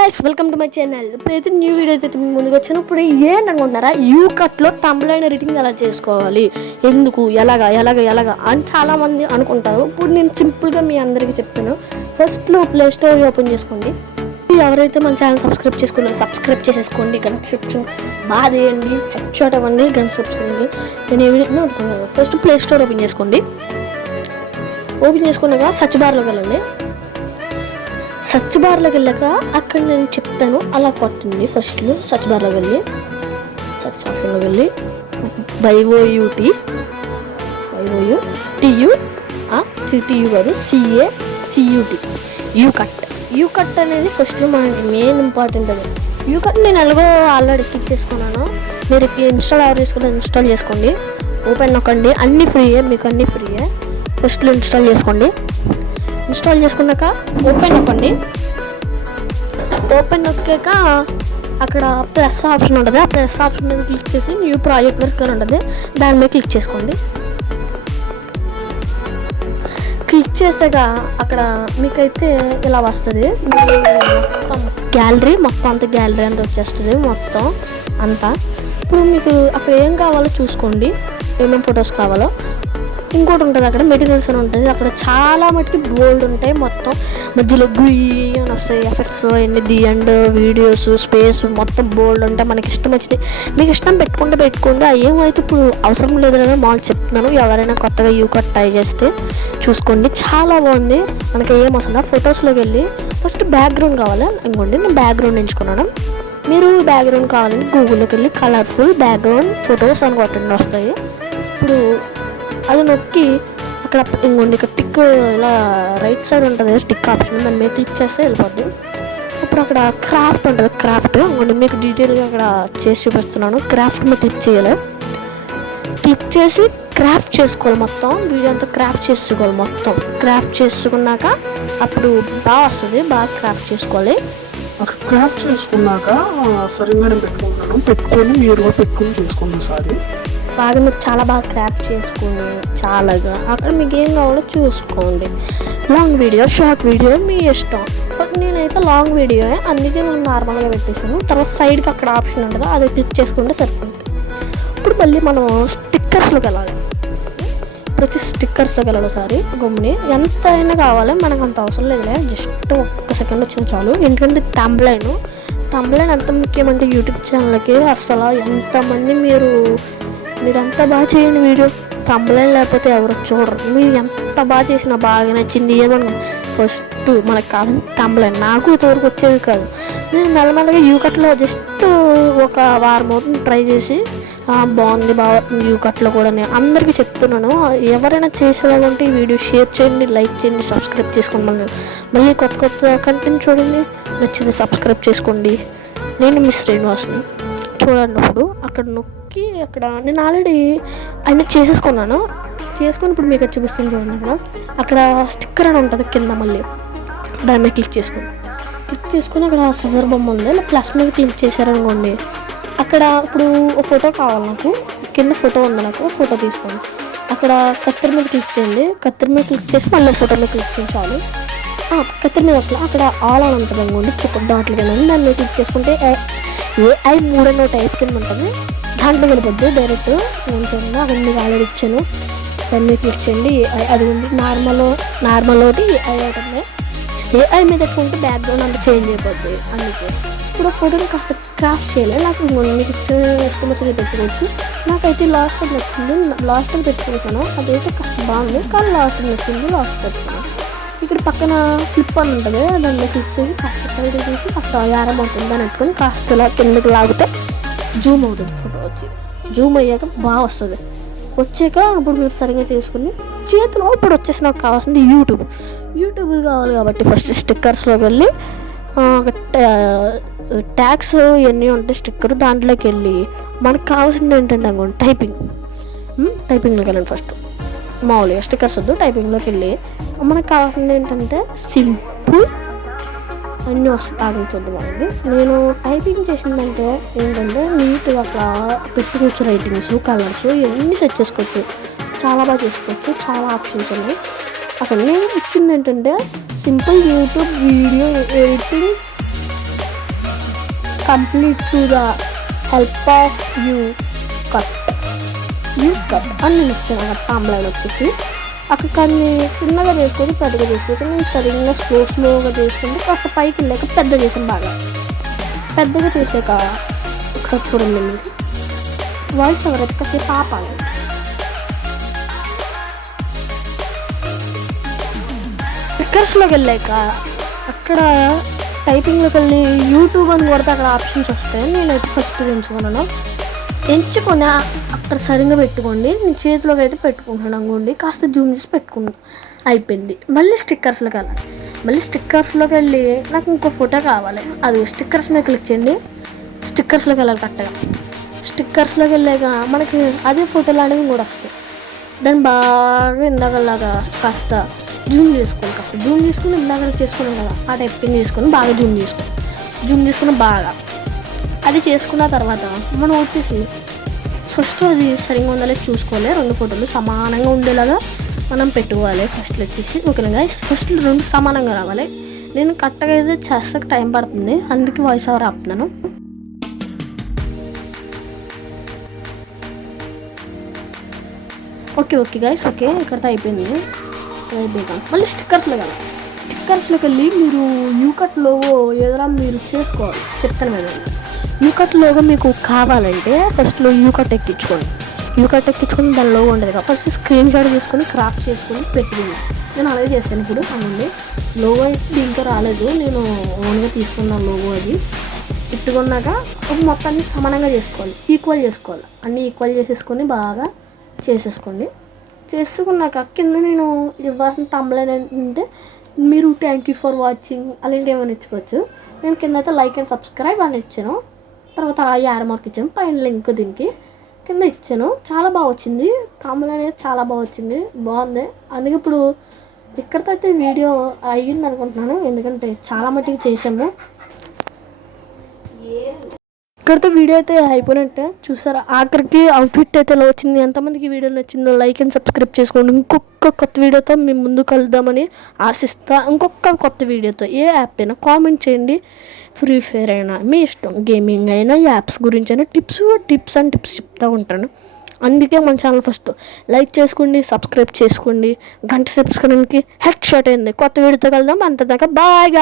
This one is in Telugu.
Guys welcome to my channel. ఇప్పుడైతే న్యూ వీడియో అయితే ముందుకు వచ్చాను. ఇప్పుడు ఏంటనుకుంటున్నారా, యూకట్లో థంబ్నెయిల్ ఎడిటింగ్ ఎలా చేసుకోవాలి, ఎందుకు, ఎలాగా అని చాలామంది అనుకుంటారు. ఇప్పుడు నేను సింపుల్గా మీ అందరికీ చెప్తాను. ఫస్ట్లో ప్లే స్టోర్ ఓపెన్ చేసుకోండి. ఎవరైతే మన ఛానల్ సబ్స్క్రైబ్ చేసుకున్నారో సబ్స్క్రైబ్ చేసేసుకోండి. గంట సబ్స్క్రిప్షన్ బాగా చేయండి, హెడ్ షాట్ అవ్వండి, గంట సబ్స్క్రైబ్. నేను ఏ video first play store open చేసుకోండి. ఓపెన్ చేసుకున్నాక సర్చ్ బార్లోకి వెళ్ళండి. సర్చ్ బార్లోకి వెళ్ళాక అక్కడ నేను చెప్తాను అలా కొట్టండి. ఫస్ట్ సర్చ్ బార్లోకి వెళ్ళి సర్చ్ ఆప్షన్లోకి వెళ్ళి YOUT కాదు CACUT యూకట్ అనేది ఫస్ట్ మనకి మెయిన్ ఇంపార్టెంట్. అది యూకట్ నేను ఎలాగో ఆల్రెడీ క్లిక్ చేసుకున్నాను. మీరు ఇన్స్టాల్ ఎవరు చేసుకుంటే ఇన్స్టాల్ చేసుకోండి. ఓపెన్ నొక్కండి, అన్నీ ఫ్రీయే, మీకు అన్నీ ఫ్రీయే. ఫస్ట్లో ఇన్స్టాల్ చేసుకోండి. ఇన్స్టాల్ చేసుకున్నాక ఓపెన్ నొక్కండి. ఓపెన్ నొక్కాక అక్కడ ప్లస్ ఆప్షన్ ఉంటుంది. ఆ ప్లస్ ఆప్షన్ మీద క్లిక్ చేసి న్యూ ప్రాజెక్ట్ వర్క్ అని ఉంటుంది, దాని మీద క్లిక్ చేసుకోండి. క్లిక్ చేసాక అక్కడ మీకైతే ఇలా వస్తుంది. మొత్తం గ్యాలరీ అంతా వచ్చేస్తుంది మొత్తం అంతా. ఇప్పుడు మీకు అక్కడ ఏం కావాలో చూసుకోండి, ఏమేమి ఫొటోస్ కావాలో. ఇంకోటి ఉంటుంది అక్కడ మెటీరియల్స్ అని ఉంటుంది. అక్కడ చాలా మటుకి బోల్డ్ ఉంటాయి. మొత్తం మధ్యలో గుయ్యి అని వస్తాయి ఎఫెక్ట్స్ అన్ని, ది అండ్ వీడియోస్ స్పేస్ మొత్తం బోల్డ్ ఉంటాయి. మనకి ఇష్టం వచ్చింది, మీకు ఇష్టం పెట్టుకోండి. ఏమైతే ఇప్పుడు అవసరం లేదు కదా మాకు చెప్తున్నాను. ఎవరైనా కొత్తగా యూకట్ ట్రై చేస్తే చూసుకోండి, చాలా బాగుంది. మనకి ఏం అవసరం. ఫొటోస్లోకి వెళ్ళి ఫస్ట్ బ్యాక్గ్రౌండ్ కావాలి. ఇంకోండి నేను బ్యాక్గ్రౌండ్ ఎంచుకున్నాను. మీరు బ్యాక్గ్రౌండ్ కావాలని గూగుల్లోకి వెళ్ళి కలర్ఫుల్ బ్యాక్గ్రౌండ్ ఫొటోస్ అని కొట్టండి, వస్తాయి. ఇప్పుడు అది నొక్కి అక్కడ ఇంకోండి ఇక్కడ టిక్ ఇలా రైట్ సైడ్ ఉంటుంది టిక్ ఆప్షన్, దాని మీద క్లిక్ చేస్తే వెళ్ళిపోద్ది. ఇప్పుడు అక్కడ క్రాఫ్ట్ ఉంటుంది, క్రాఫ్ట్ ఇంకోండి మీకు డీటెయిల్గా అక్కడ చేసి చూపిస్తున్నాను. క్రాఫ్ట్ మీద క్లిక్ చేయాలి. క్లిక్ చేసి క్రాఫ్ట్ చేసుకోవాలి, మొత్తం వీడియో అంతా క్రాఫ్ట్ చేసుకోవాలి. మొత్తం క్రాఫ్ట్ చేసుకున్నాక అప్పుడు బాగా వస్తుంది. బాగా క్రాఫ్ట్ చేసుకోవాలి. క్రాఫ్ట్ చేసుకున్నాక సరిగ్గా నేను పెట్టుకొని మీరు కూడా పెట్టుకొని చేసుకోండి. సారీ బాగా మీరు చాలా బాగా క్రాఫ్ట్ చేసుకుని చాలాగా అక్కడ మీకు ఏం కావాలో చూసుకోండి. లాంగ్ వీడియో షార్ట్ వీడియో మీ ఇష్టం. బట్ నేనైతే లాంగ్ వీడియో, అందుకే నేను నార్మల్గా పెట్టేసాను. తర్వాత సైడ్కి అక్కడ ఆప్షన్ ఉంటుంది, అది క్లిక్ చేసుకుంటే సరిపోతుంది. ఇప్పుడు మళ్ళీ మనం స్టిక్కర్స్లోకి వెళ్ళాలి. ఇప్పుడు వచ్చి స్టిక్కర్స్లోకి వెళ్ళాలి. ఒకసారి గమ్ముని ఎంత అయినా కావాలి, మనకు అంత అవసరం లేదులే, జస్ట్ ఒక్క సెకండ్ వచ్చిన చాలు. ఎందుకంటే థంబ్నెయిల్ ఎంత ముఖ్యమంటే యూట్యూబ్ ఛానల్కి అసలు ఎంతమంది మీరంతా బాగా చేయండి వీడియో. థంబ్నెయిల్ లేకపోతే ఎవరు చూడరు. మీరు ఎంత బాగా చేసినా బాగా నచ్చింది ఏమన్నా ఫస్ట్ మనకు కావాలి థంబ్నెయిల్. నాకు ఇంతవరకు వచ్చేది కాదు. నేను మెల్లమెల్లగా యూకట్లో జస్ట్ ఒక వారం అవుతుంది ట్రై చేసి, బాగుంది యూకట్లో కూడా. నేను అందరికీ చెప్తున్నాను, ఎవరైనా చేసేలాగంటే ఈ వీడియో షేర్ చేయండి, లైక్ చేయండి, సబ్స్క్రైబ్ చేసుకోండి. మళ్ళీ కొత్త కంటెంట్ చూడండి, నచ్చితే సబ్స్క్రైబ్ చేసుకోండి. నేను మీ శ్రీనివాస్ని. చూడండి ఇప్పుడు అక్కడ నొక్కి అక్కడ నేను ఆల్రెడీ అన్నీ చేసుకొని ఇప్పుడు మీకు చూపిస్తాను. చూడండి అక్కడ స్టిక్కర్ అని ఉంటుంది కింద, మళ్ళీ దాని మీద క్లిక్ చేసుకొని అక్కడ సిజర్ బొమ్మ ఉంది, ప్లస్ మీద క్లిక్ చేశారనుకోండి. అక్కడ ఇప్పుడు ఒక ఫోటో కావాలి నాకు, కింద ఫోటో ఉంది నాకు, ఫోటో తీసుకోండి. అక్కడ కత్తెర మీద క్లిక్ చేయండి. కత్తెర మీద క్లిక్ చేసి మళ్ళీ ఫోటో మీద క్లిక్ చేయాలి. కత్తెర మీద అసలు అక్కడ ఆల్ అని ఉంటుంది అనుకోండి, చుక్క డాట్లు కింద దాని మీద క్లిక్ చేసుకుంటే AI 3 టైప్ కింద ఉంటుంది, దాంట్లో వెళ్ళిపోద్ది డైరెక్ట్. ఉంటుంది అక్కడ మీకు ఆల్రెడీ ఇచ్చాను, దాని మీద క్లిక్ చేయండి. అది ఉంది నార్మల్ ఒకటి AI ఉంటుంది. AI మీద ఎక్కుంటే బ్యాక్గ్రౌండ్ అంతా చేంజ్ అయిపోద్ది. అందుకే ఇప్పుడు ఫోటోని కాస్త క్రాఫ్ట్ చేయాలి. నాకు మీకు ఇష్టం వచ్చినది పెట్టుకోవచ్చు. నాకైతే లాస్ట్ నచ్చింది, లాస్ట్ పెట్టుకుంటాను. అదైతే కాస్త బాగుంది, కానీ లాస్ట్ నచ్చింది, లాస్ట్ పెట్టుకున్నాను. ఇక్కడ పక్కన ఫ్లిప్ అని ఉంటుంది, దాన్ని క్లిక్ చేసి కాస్త సైడ్ చేసి కాస్త యారం అవుతుంది దాన్ని పెట్టుకొని కాస్త ఇలా కిందకి లాగితే జూమ్ అవుతుంది. ఫోటో వచ్చి జూమ్ అయ్యాక బాగా వస్తుంది. వచ్చాక ఇప్పుడు మీరు సరిగ్గా చేసుకుని చేతిలో ఇప్పుడు వచ్చేసి నాకు కావాల్సింది యూట్యూబ్ కావాలి. కాబట్టి ఫస్ట్ స్టిక్కర్స్లోకి వెళ్ళి ట్యాగ్స్ ఇవన్నీ ఉంటాయి స్టిక్కర్, దాంట్లోకి వెళ్ళి మనకు కావాల్సింది ఏంటంటే అనుకోండి టైపింగ్లోకి వెళ్ళండి. ఫస్ట్ మామూలుగా స్టిక్కర్స్ వద్దు, టైపింగ్లోకి వెళ్ళి మనకు కావాల్సింది ఏంటంటే సింపుల్ అన్నీ వస్తుంది. చూద్దాం అనేది నేను టైపింగ్ చేసిందంటే ఏంటంటే నీట్గా అట్లా పెట్టుకోవచ్చు, రైటింగ్స్ కలర్స్ ఇవన్నీ సెట్ చేసుకోవచ్చు, చాలా బాగా చేసుకోవచ్చు, చాలా ఆప్షన్స్ ఉన్నాయి. అక్కడ నేను ఇచ్చింది ఏంటంటే simple YouTube video editing complete to the help of you cut అని నేను ఇచ్చాను అక్కడ తాంబ్లైన్ వచ్చేసి. అక్కడ కానీ చిన్నగా చేసుకొని పెద్దగా చేసుకుంటే నేను సరిగ్గా స్లోగా చేసుకుంటే కాస్త పైకి వెళ్ళాక పెద్ద చేసాను. బాగా పెద్దగా చేసాక ఒకసారి చూడండి మీరు వాయిస్ ఎవరైతే కాసేపు ఆపాలి. స్టిక్కర్స్లోకి వెళ్ళాక అక్కడ టైపింగ్లోకి వెళ్ళి యూట్యూబ్ అని కొడితే అక్కడ ఆప్షన్స్ వస్తాయి. నేనైతే ఫస్ట్ ఎంచుకొని అక్కడ సరిగ్గా పెట్టుకోండి. నేను చేతిలోకి అయితే పెట్టుకుంటున్నాను అనుకోండి, కాస్త జూమ్ చేసి పెట్టుకున్నాను, అయిపోయింది. మళ్ళీ స్టిక్కర్స్లోకి వెళ్ళాలి. మళ్ళీ స్టిక్కర్స్లోకి వెళ్ళి నాకు ఇంకో ఫోటో కావాలి, అది స్టిక్కర్స్ మీద క్లిక్ చేయండి. స్టిక్కర్స్లోకి వెళ్ళాలి కరెక్ట్గా. స్టిక్కర్స్లోకి వెళ్ళాక మనకి అదే ఫోటోలు అనేవి కూడా వస్తాయి. దాన్ని బాగా ఇందాకలాగా కాస్త జూమ్ చేసుకోండి. కాస్త జూమ్ చేసుకుని ఇందాక చేసుకున్నాం కదా ఆ టైపింగ్ చేసుకొని బాగా జూమ్ చేసుకుని బాగా అది చేసుకున్న తర్వాత మనం వచ్చేసి ఫస్ట్ అది సరిగ్గా ఉండాలి చూసుకోవాలి. 2 ఫోటోలు సమానంగా ఉండేలాగా మనం పెట్టుకోవాలి. ఫస్ట్ వచ్చేసి ఓకేనా ఫస్ట్ 2 సమానంగా రావాలి. నేను కరెక్ట్గా అయితే చేస్తాక టైం పడుతుంది, అందుకే వాయిస్ ఓవర్ ఆపుతున్నాను. ఓకే గైస్ ఓకే ఇక్కడితో అయిపోయింది. మళ్ళీ స్టిక్కర్స్లోకి వెళ్ళి మీరు యూకట్ లోగో ఏదైనా మీరు చేసుకోవాలి. చెప్తాను కదా, యూకట్ లోగో మీకు కావాలంటే ఫస్ట్లో యూకట్ ఎక్కించుకొని దాని లోగో ఉండదు కదా, ఫస్ట్ స్క్రీన్ షాట్ తీసుకొని క్రాఫ్ట్ చేసుకొని పెట్టుకుంది. నేను అలాగే చేశాను. ఇప్పుడు అవునండి లోగో అయితే దీంతో రాలేదు, నేను ఓన్గా తీసుకున్నాను లోగో. అది పెట్టుకున్నాక మొత్తాన్ని సమానంగా చేసుకోవాలి, ఈక్వల్ చేసుకోవాలి. అన్నీ ఈక్వల్ చేసేసుకొని బాగా చేసుకున్నాక కింద నేను ఇవ్వాల్సిన తమ్ములైన అంటే మీరు థ్యాంక్ యూ ఫర్ వాచింగ్ అలాంటివి ఏమైనా ఇచ్చుకోవచ్చు. నేను కింద అయితే లైక్ అండ్ సబ్స్క్రైబ్ అని ఇచ్చాను. తర్వాత యారో మార్క్ ఇచ్చాను, పైన లింక్ దీనికి కింద ఇచ్చాను. చాలా బాగా వచ్చింది, తమ్ములు అనేది చాలా బాగా వచ్చింది, బాగుంది. అందుకే ఇప్పుడు ఇక్కడితో అయితే వీడియో అయ్యింది అనుకుంటున్నాను, ఎందుకంటే చాలా మట్టుకు చేసాము. ఇక్కడితో వీడియో అయితే అయిపోయినట్టే. చూసారా ఆఖరికి అవుట్ఫిట్ అయితే ఎలా వచ్చింది, ఎంతమందికి వీడియో నచ్చిందో లైక్ అండ్ సబ్స్క్రైబ్ చేసుకోండి. ఇంకొక కొత్త వీడియోతో మేము ముందుకు కలుద్దామని ఆశిస్తా. ఇంకొక కొత్త వీడియోతో ఏ యాప్ అయినా కామెంట్ చేయండి. ఫ్రీ ఫైర్ అయినా మీ ఇష్టం, గేమింగ్ అయినా యాప్స్ గురించి అయినా టిప్స్ చెప్తూ ఉంటాను. అందుకే మన ఛానల్ ఫస్ట్ లైక్ చేసుకోండి, సబ్స్క్రైబ్ చేసుకోండి. గంట సబ్స్క్రైబ్కి హెడ్ షాట్ అయింది. కొత్త వీడియోతో కలుద్దాం. అంతదాకా బాయ్.